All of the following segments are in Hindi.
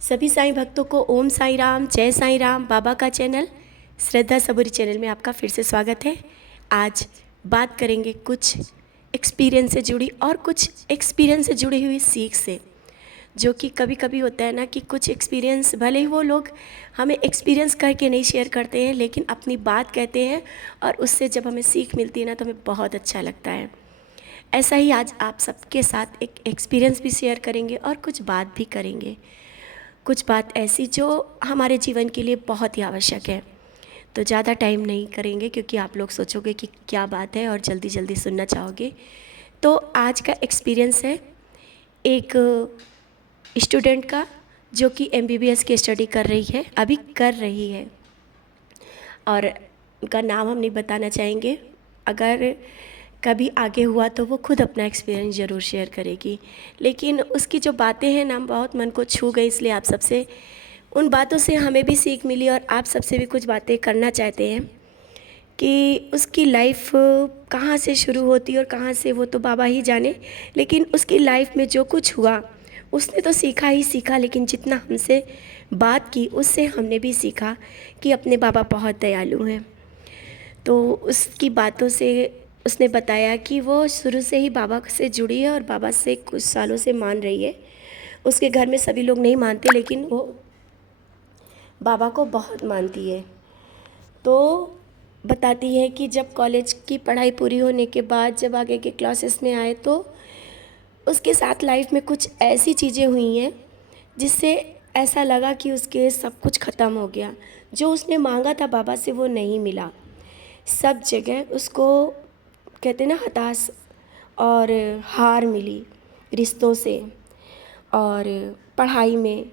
सभी साईं भक्तों को ओम साईं राम, जय साईं राम। बाबा का चैनल श्रद्धा सबूरी चैनल में आपका फिर से स्वागत है। आज बात करेंगे कुछ एक्सपीरियंस से जुड़ी और कुछ एक्सपीरियंस से जुड़ी हुई सीख से, जो कि कभी कभी होता है ना कि कुछ एक्सपीरियंस भले ही वो लोग हमें एक्सपीरियंस करके नहीं शेयर करते हैं, लेकिन अपनी बात कहते हैं और उससे जब हमें सीख मिलती है ना तो हमें बहुत अच्छा लगता है। ऐसा ही आज आप सबके साथ एक एक्सपीरियंस भी शेयर करेंगे और कुछ बात भी करेंगे, कुछ बात ऐसी जो हमारे जीवन के लिए बहुत ही आवश्यक है। तो ज़्यादा टाइम नहीं करेंगे क्योंकि आप लोग सोचोगे कि क्या बात है और जल्दी जल्दी सुनना चाहोगे। तो आज का एक्सपीरियंस है एक स्टूडेंट का, जो कि एमबीबीएस की स्टडी कर रही है, अभी कर रही है, और उनका नाम हम नहीं बताना चाहेंगे। अगर कभी आगे हुआ तो वो खुद अपना एक्सपीरियंस ज़रूर शेयर करेगी, लेकिन उसकी जो बातें हैं ना बहुत मन को छू गई, इसलिए आप सबसे उन बातों से हमें भी सीख मिली और आप सबसे भी कुछ बातें करना चाहते हैं कि उसकी लाइफ कहाँ से शुरू होती है और कहाँ से, वो तो बाबा ही जाने। लेकिन उसकी लाइफ में जो कुछ हुआ उसने तो सीखा ही सीखा, लेकिन जितना हमसे बात की उससे हमने भी सीखा कि अपने बाबा बहुत दयालु हैं। तो उसकी बातों से उसने बताया कि वो शुरू से ही बाबा से जुड़ी है और बाबा से कुछ सालों से मान रही है। उसके घर में सभी लोग नहीं मानते, लेकिन वो बाबा को बहुत मानती है। तो बताती है कि जब कॉलेज की पढ़ाई पूरी होने के बाद जब आगे के क्लासेस में आए तो उसके साथ लाइफ में कुछ ऐसी चीज़ें हुई हैं जिससे ऐसा लगा कि उसके सब कुछ ख़त्म हो गया। जो उसने मांगा था बाबा से वो नहीं मिला। सब जगह उसको कहते ना हताश और हार मिली, रिश्तों से और पढ़ाई में।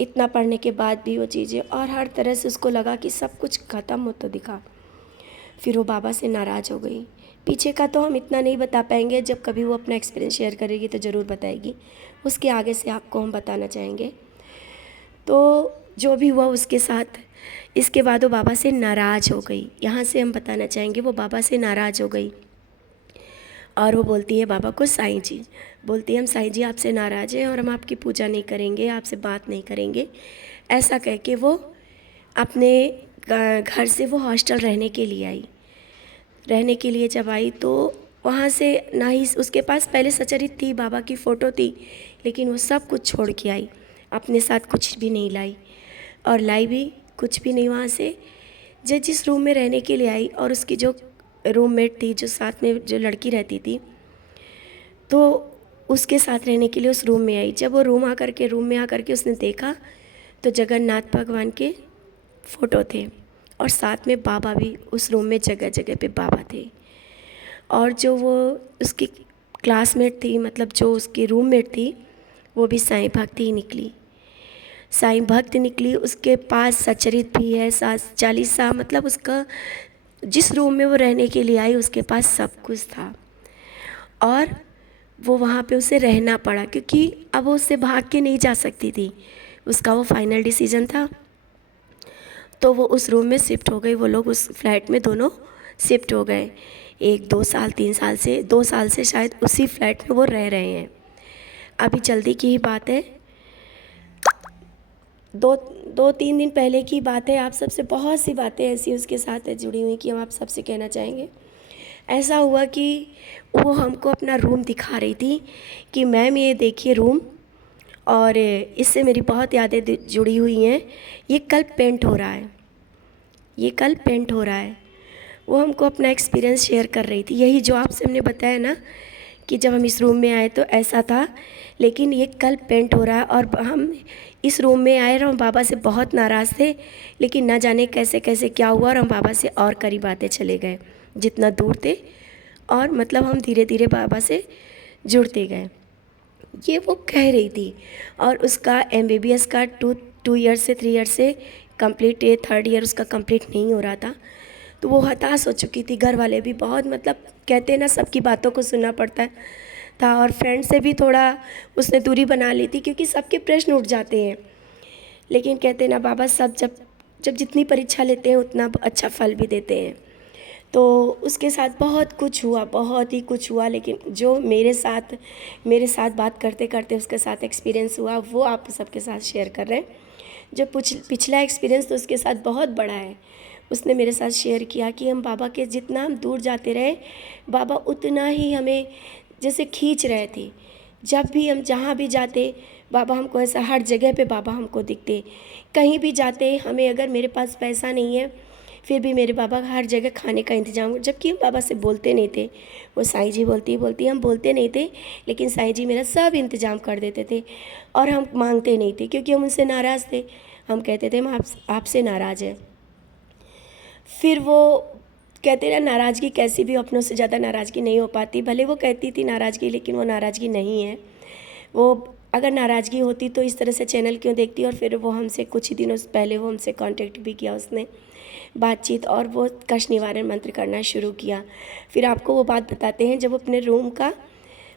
इतना पढ़ने के बाद भी वो चीज़ें, और हर तरह से उसको लगा कि सब कुछ ख़त्म होता दिखा। फिर वो बाबा से नाराज़ हो गई। पीछे का तो हम इतना नहीं बता पाएंगे, जब कभी वो अपना एक्सपीरियंस शेयर करेगी तो ज़रूर बताएगी। उसके आगे से आपको हम बताना चाहेंगे। तो जो भी हुआ उसके साथ, इसके बाद वो बाबा से नाराज़ हो गई। यहाँ से हम बताना चाहेंगे वो बाबा से नाराज़ हो गई और वो बोलती है बाबा को, साईं जी बोलती है, हम साईं जी आपसे नाराज़ हैं और हम आपकी पूजा नहीं करेंगे, आपसे बात नहीं करेंगे। ऐसा कह के वो अपने घर से वो हॉस्टल रहने के लिए आई। रहने के लिए जब आई तो वहाँ से ना ही उसके पास पहले सचरित थी, बाबा की फ़ोटो थी, लेकिन वो सब कुछ छोड़ के आई। अपने साथ कुछ भी नहीं लाई और लाई भी कुछ भी नहीं वहाँ से। जिस रूम में रहने के लिए आई और उसकी जो रूममेट थी, जो साथ में जो लड़की रहती थी, तो उसके साथ रहने के लिए उस रूम में आई। जब वो रूम में आकर के उसने देखा तो जगन्नाथ भगवान के फ़ोटो थे और साथ में बाबा भी उस रूम में जगह जगह पे बाबा थे। और जो वो उसकी क्लासमेट थी, मतलब जो उसकी रूममेट थी, वो भी साईं भक्त ही निकली। साईं भक्त निकली। उसके पास सचरित भी है, सास चालीसा, मतलब उसका जिस रूम में वो रहने के लिए आई उसके पास सब कुछ था और वो वहाँ पे उसे रहना पड़ा, क्योंकि अब वो उससे भाग के नहीं जा सकती थी। उसका वो फाइनल डिसीजन था। तो वो उस रूम में शिफ्ट हो गई। वो लोग उस फ्लैट में दोनों शिफ्ट हो गए। 1-2 साल 3 साल से 2 साल से शायद उसी फ्लैट में वो रह रहे हैं। अभी जल्दी की ही बात है, 2-3 दिन पहले की बात है। आप सबसे बहुत सी बातें ऐसी उसके साथ जुड़ी हुई कि हम आप सबसे कहना चाहेंगे। ऐसा हुआ कि वो हमको अपना रूम दिखा रही थी कि मैम ये देखिए रूम, और इससे मेरी बहुत यादें जुड़ी हुई हैं। ये कल पेंट हो रहा है, ये कल पेंट हो रहा है। वो हमको अपना एक्सपीरियंस शेयर कर रही थी, यही जो आपसे हमने बताया ना कि जब हम इस रूम में आए तो ऐसा था, लेकिन ये कल पेंट हो रहा है। और हम इस रूम में आए और हम बाबा से बहुत नाराज़ थे, लेकिन ना जाने कैसे कैसे क्या हुआ और हम बाबा से और करीब आते चले गए जितना दूर थे, और मतलब हम धीरे धीरे बाबा से जुड़ते गए। ये वो कह रही थी। और उसका एमबीबीएस का 2 ईयर से 3 ईयर से कंप्लीट है, 3rd ईयर उसका कंप्लीट नहीं हो रहा था। तो वो हताश हो चुकी थी। घर वाले भी बहुत, मतलब कहते हैं ना, सबकी बातों को सुनना पड़ता है था। और फ्रेंड से भी थोड़ा उसने दूरी बना ली थी, क्योंकि सबके प्रश्न उठ जाते हैं। लेकिन कहते हैं ना बाबा, सब जब जब जितनी परीक्षा लेते हैं उतना अच्छा फल भी देते हैं। तो उसके साथ बहुत कुछ हुआ, बहुत ही कुछ हुआ, लेकिन जो मेरे साथ बात करते करते उसके साथ एक्सपीरियंस हुआ वो आप सबके साथ शेयर कर रहे हैं। जो पिछला एक्सपीरियंस तो उसके साथ बहुत बड़ा है। उसने मेरे साथ शेयर किया कि हम बाबा के जितना हम दूर जाते रहे, बाबा उतना ही हमें जैसे खींच रहे थे। जब भी हम जहाँ भी जाते, बाबा हमको ऐसा, हर जगह पे बाबा हमको दिखते। कहीं भी जाते, हमें अगर मेरे पास पैसा नहीं है फिर भी मेरे बाबा हर जगह खाने का इंतजाम, जबकि हम बाबा से बोलते नहीं थे। वो साईं जी बोलती हम बोलते नहीं थे, लेकिन साईं जी मेरा सब इंतजाम कर देते थे और हम मांगते नहीं थे क्योंकि हम उनसे नाराज़ थे। हम कहते थे हम आपसे नाराज़ हैं। फिर वो कहते ना, नाराज़गी कैसी भी, अपनों से ज़्यादा नाराज़गी नहीं हो पाती। भले वो कहती थी नाराज़गी, लेकिन वो नाराज़गी नहीं है। वो अगर नाराज़गी होती तो इस तरह से चैनल क्यों देखती। और फिर वो हमसे कुछ ही दिनों पहले वो हमसे कांटेक्ट भी किया उसने, बातचीत, और वो कष्ट निवारण मंत्र करना शुरू किया। फिर आपको वो बात बताते हैं, जब वो अपने रूम का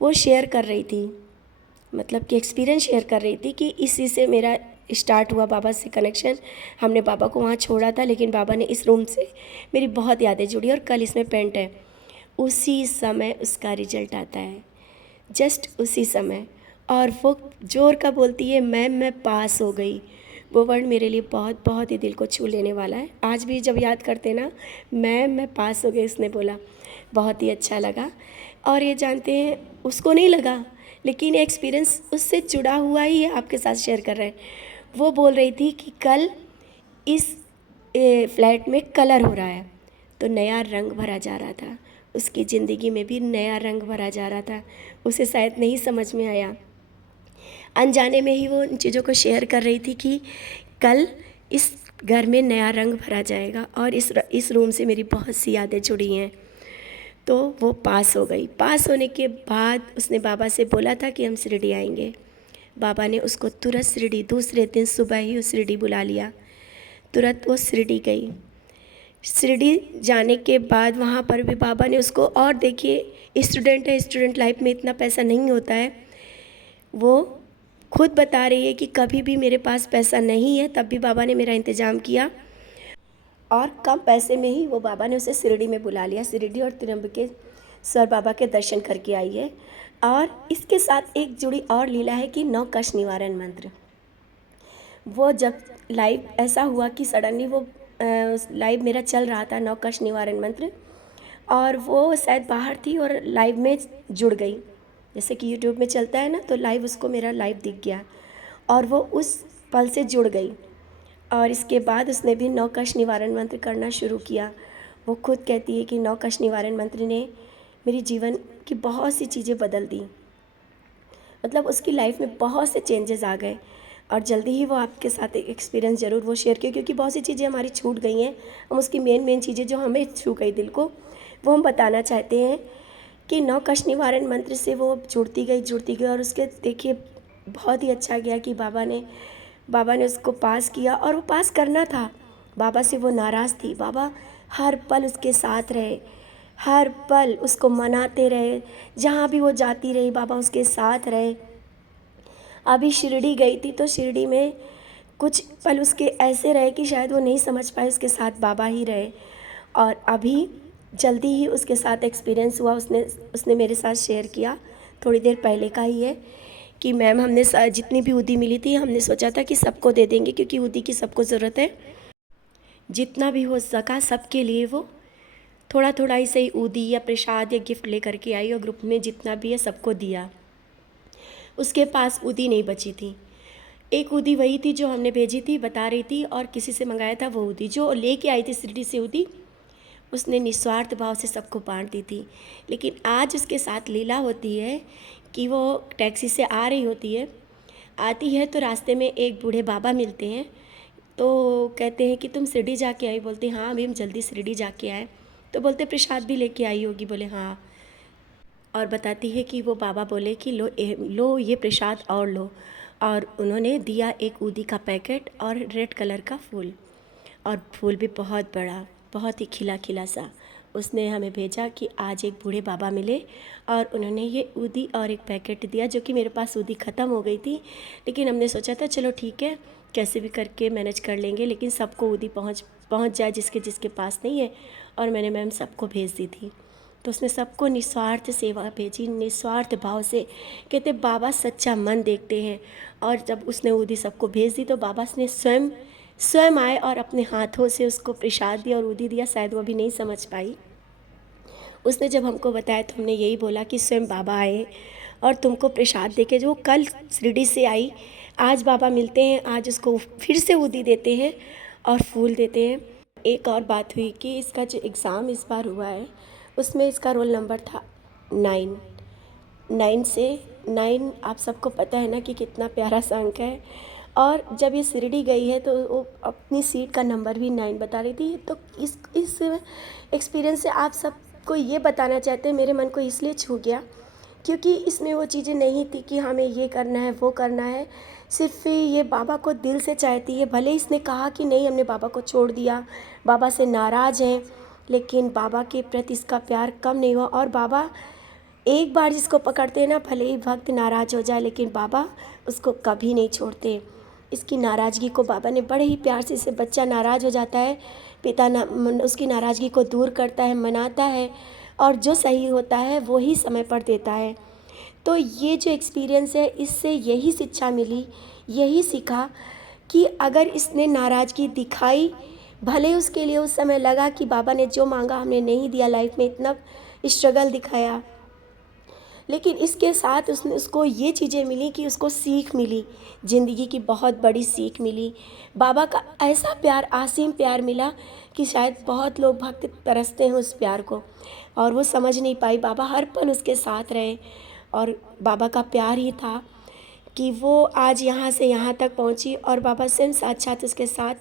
वो शेयर कर रही थी, मतलब कि एक्सपीरियंस शेयर कर रही थी कि इसी से मेरा स्टार्ट हुआ बाबा से कनेक्शन। हमने बाबा को वहाँ छोड़ा था, लेकिन बाबा ने इस रूम से मेरी बहुत यादें जुड़ी और कल इसमें पेंट है। उसी समय उसका रिजल्ट आता है, जस्ट उसी समय। और वो जोर का बोलती है, मैम मैं पास हो गई। वो वर्ड मेरे लिए बहुत बहुत ही दिल को छू लेने वाला है। आज भी जब याद करते ना, मैम मैं पास हो गई उसने बोला, बहुत ही अच्छा लगा। और ये जानते हैं, उसको नहीं लगा, लेकिन एक्सपीरियंस उससे जुड़ा हुआ ही है, आपके साथ शेयर कर रहे हैं। वो बोल रही थी कि कल इस फ्लैट में कलर हो रहा है, तो नया रंग भरा जा रहा था। उसकी ज़िंदगी में भी नया रंग भरा जा रहा था। उसे शायद नहीं समझ में आया, अनजाने में ही वो उन चीज़ों को शेयर कर रही थी कि कल इस घर में नया रंग भरा जाएगा। और इस रूम से मेरी बहुत सी यादें जुड़ी हैं। तो वो पास हो गई। पास होने के बाद उसने बाबा से बोला था कि हम शिरडी आएंगे। बाबा ने उसको तुरंत शिरडी, दूसरे दिन सुबह ही उस शिरडी बुला लिया। तुरंत वो शिरडी गई। शिरडी जाने के बाद वहाँ पर भी बाबा ने उसको, और देखिए स्टूडेंट है, स्टूडेंट लाइफ में इतना पैसा नहीं होता है। वो खुद बता रही है कि कभी भी मेरे पास पैसा नहीं है, तब भी बाबा ने मेरा इंतज़ाम किया और कम पैसे में ही वो बाबा ने उसे शिरडी में बुला लिया। शिरडी और त्र्यंबकेश्वर बाबा के दर्शन करके आई है। और इसके साथ एक जुड़ी और लीला है कि 9 कष्ट निवारण मंत्र। वो जब लाइव ऐसा हुआ कि सडनली वो लाइव मेरा चल रहा था 9 कष्ट निवारण मंत्र, और वो शायद बाहर थी और लाइव में जुड़ गई। जैसे कि यूट्यूब में चलता है ना, तो लाइव उसको मेरा लाइव दिख गया और वो उस पल से जुड़ गई। और इसके बाद उसने भी 9 कष्ट निवारण मंत्र करना शुरू किया। वो खुद कहती है कि 9 कष्ट निवारण मंत्र ने मेरी जीवन की बहुत सी चीज़ें बदल दी। मतलब उसकी लाइफ में बहुत से चेंजेस आ गए। और जल्दी ही वो आपके साथ एक एक्सपीरियंस ज़रूर वो शेयर किया, क्योंकि बहुत सी चीज़ें हमारी छूट गई हैं। हम उसकी मेन चीज़ें जो हमें छू गई दिल को, वो हम बताना चाहते हैं कि 9 कष्ट निवारण मंत्र से वो जुड़ती गई। और उसके देखिए बहुत ही अच्छा गया कि बाबा ने उसको पास किया। और वो पास करना था, बाबा से वो नाराज़ थी। बाबा हर पल उसके साथ रहे, हर पल उसको मनाते रहे, जहाँ भी वो जाती रही बाबा उसके साथ रहे। अभी शिरडी गई थी तो शिरडी में कुछ पल उसके ऐसे रहे कि शायद वो नहीं समझ पाए उसके साथ बाबा ही रहे। और अभी जल्दी ही उसके साथ एक्सपीरियंस हुआ, उसने मेरे साथ शेयर किया, थोड़ी देर पहले का ही है, कि मैम हमने जितनी भी उदी मिली थी हमने सोचा था कि सबको दे देंगे, क्योंकि उदी की सबको ज़रूरत है। जितना भी हो सका सबके लिए वो थोड़ा थोड़ा ही सही उदी या प्रसाद या गिफ्ट लेकर के आई और ग्रुप में जितना भी है सबको दिया। उसके पास उदी नहीं बची थी। एक उदी वही थी जो हमने भेजी थी, बता रही थी, और किसी से मंगाया था वो उदी जो लेके आई थी शिरडी से उदी, उसने निस्वार्थ भाव से सबको बांट दी थी। लेकिन आज उसके साथ लीला होती है कि वो टैक्सी से आ रही होती है, आती है तो रास्ते में एक बूढ़े बाबा मिलते हैं। तो कहते हैं कि तुम शिरडी जाके आई? बोलते हाँ अभी हम जल्दी शिरडी जाके आए। तो बोलते प्रसाद भी लेके आई होगी? बोले हाँ। और बताती है कि वो बाबा बोले कि लो ये प्रसाद और लो। और उन्होंने दिया एक ऊदी का पैकेट और रेड कलर का फूल, और फूल भी बहुत बड़ा, बहुत ही खिला खिला सा। उसने हमें भेजा कि आज एक बूढ़े बाबा मिले और उन्होंने ये ऊदी और एक पैकेट दिया, जो कि मेरे पास ऊदी ख़त्म हो गई थी। लेकिन हमने सोचा था चलो ठीक है कैसे भी करके मैनेज कर लेंगे, लेकिन सबको ऊदी पहुंच जाए जिसके जिसके पास नहीं है। और मैंने मैम सबको भेज दी थी। तो उसने सबको निस्वार्थ सेवा भेजी, निस्वार्थ भाव से। कहते बाबा सच्चा मन देखते हैं। और जब उसने ऊदी सबको भेज दी तो बाबा ने स्वयं आए और अपने हाथों से उसको प्रसाद दिया और ऊदी दिया। शायद वो अभी नहीं समझ पाई। उसने जब हमको बताया तो हमने यही बोला कि स्वयं बाबा आए और तुमको प्रसाद देके, जो कल शिरडी से आई, आज बाबा मिलते हैं, आज उसको फिर से ऊदी देते हैं और फूल देते हैं। एक और बात हुई कि इसका जो एग्ज़ाम इस बार हुआ है उसमें इसका रोल नंबर था 9 आप सबको पता है ना कि कितना प्यारा सा अंक है। और जब ये शिरडी गई है तो वो अपनी सीट का नंबर भी 9 बता रही थी। तो इस एक्सपीरियंस से आप सबको ये बताना चाहते हैं, मेरे मन को इसलिए छू गया क्योंकि इसमें वो चीज़ें नहीं थी कि हमें ये करना है वो करना है। सिर्फ ये बाबा को दिल से चाहती है। भले इसने कहा कि नहीं हमने बाबा को छोड़ दिया, बाबा से नाराज़ हैं, लेकिन बाबा के प्रति इसका प्यार कम नहीं हुआ। और बाबा एक बार जिसको पकड़ते हैं ना, भले ही भक्त नाराज़ हो जाए लेकिन बाबा उसको कभी नहीं छोड़ते। इसकी नाराज़गी को बाबा ने बड़े ही प्यार से, इसे बच्चा नाराज़ हो जाता है, पिता उसकी नाराज़गी को दूर करता है, मनाता है और जो सही होता है वो ही समय पर देता है। तो ये जो एक्सपीरियंस है, इससे यही शिक्षा मिली, यही सीखा कि अगर इसने नाराज़गी दिखाई, भले उसके लिए उस समय लगा कि बाबा ने जो मांगा हमने नहीं दिया, लाइफ में इतना स्ट्रगल दिखाया, लेकिन इसके साथ उसको ये चीज़ें मिली कि उसको सीख मिली, ज़िंदगी की बहुत बड़ी सीख मिली। बाबा का ऐसा प्यार, असीम प्यार मिला कि शायद बहुत लोग भक्त तरसते हैं उस प्यार को और वो समझ नहीं पाई। बाबा हर पल उसके साथ रहे और बाबा का प्यार ही था कि वो आज यहाँ से यहाँ तक पहुँची। और बाबा स्वयं साक्षात उसके साथ,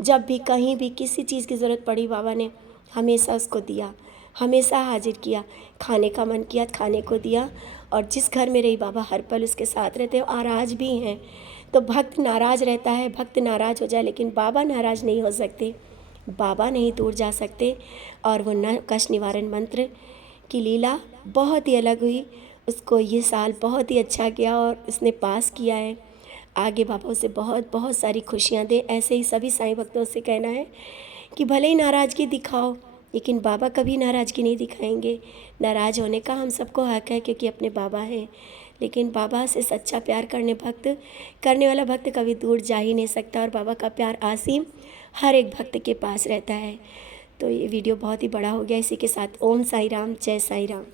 जब भी कहीं भी किसी चीज़ की ज़रूरत पड़ी बाबा ने हमेशा उसको दिया, हमेशा हाजिर किया। खाने का मन किया खाने को दिया। और जिस घर में रही बाबा हर पल उसके साथ रहते हैं और आज भी हैं। तो भक्त नाराज़ रहता है, भक्त नाराज़ हो जाए, लेकिन बाबा नाराज़ नहीं हो सकते, बाबा नहीं दूर जा सकते। और वो न कष्ट निवारण मंत्र की लीला बहुत ही अलग हुई। उसको ये साल बहुत ही अच्छा गया और उसने पास किया है। आगे बाबा उसे बहुत बहुत सारी खुशियाँ दे। ऐसे ही सभी साईं भक्तों से कहना है कि भले ही नाराज़गी दिखाओ, लेकिन बाबा कभी नाराज़गी नहीं दिखाएंगे। नाराज़ होने का हम सबको हक है क्योंकि अपने बाबा हैं, लेकिन बाबा से सच्चा प्यार करने वाला भक्त कभी दूर जा ही नहीं सकता। और बाबा का प्यार असीम हर एक भक्त के पास रहता है। तो ये वीडियो बहुत ही बड़ा हो गया। इसी के साथ ओम साई राम, जय साई राम।